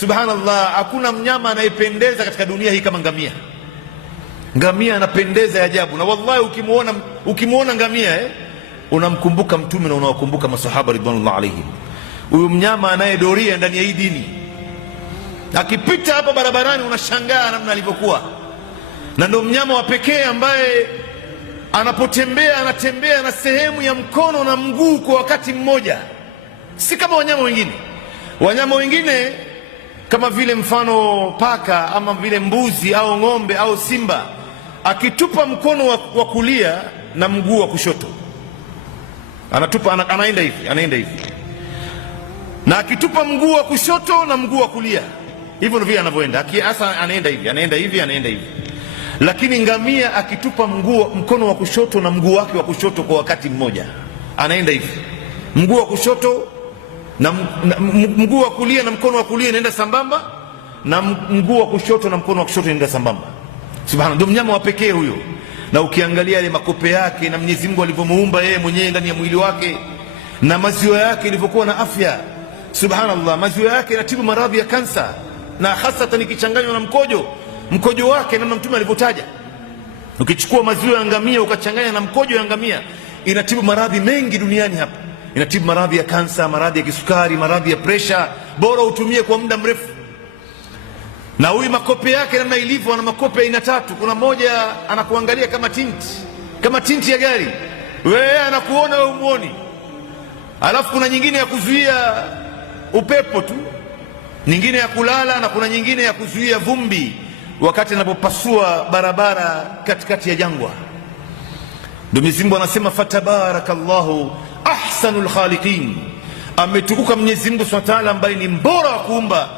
subhanallah, hakuna mnyama anayependeza katika dunia hii kama ngamia. Ngamia anapendeza ya ajabu, na wallahi ukimuona ngamia unamkumbuka Mtume na unawakumbuka masahaba ridwanullah alaihim. Huyu mnyama anayedoria ndani ya hii dini, akipita hapa barabarani unashangaa namna alivyokuwa, na ndio mnyama wa pekee ambaye anapotembea anatembea na sehemu ya mkono na mguu kwa wakati mmoja, si kama wanyama wengine. Wanyama wengine kama vile mfano paka ama vile mbuzi au ng'ombe au simba, akitupa mkono wa kulia na mguu wa kushoto anatupa, anaenda hivi, na akitupa mguu wa kushoto na mguu wa kulia, hivyo ndivyo anavyoenda. Hasa anaenda hivi. Lakini ngamia akitupa mkono wa kushoto na mguu wake wa kushoto kwa wakati mmoja, anaenda hivi, mguu wa kushoto na mguu wa kulia na mkono wa kulia inaenda sambamba, na mguu wa kushoto na mkono wa kushoto inaenda sambamba. Subhanallah, ndio mnyama wa pekee huyo. Na ukiangalia ile makope yake na Mwenyezi Mungu alivyomuumba yeye mwenyewe ndani ya mwili wake, na maziwa yake ilivyokuwa na afya, subhanallah, maziwa yake yanatibu maradhi ya kansa, na hasa ikichanganywa na mkojo wake, namna Mtume alivyotaja. Ukichukua maziwa ya ngamia ukachanganya na mkojo ya ngamia, inatibu maradhi mengi duniani hapa. Inatibu maradhi ya kansa, maradhi ya kisukari, maradhi ya presha, bora utumie kwa muda mrefu. Na huyu makope yake namna ilivyo, ana makope aina tatu. Kuna moja anakuangalia kama tinti ya gari, wewe anakuona wewe umuoni. Alafu kuna nyingine ya kuzuia upepo tu, nyingine ya kulala, na kuna nyingine ya kuzuia vumbi wakati anapopasua barabara katikati ya jangwa. Ndio Mwenyezi Mungu anasema fatabarakallahu ahsanul khaliqin, ametukuka Mwenyezi Mungu Subhanahu wa Ta'ala ambaye ni mbora wa kuumba.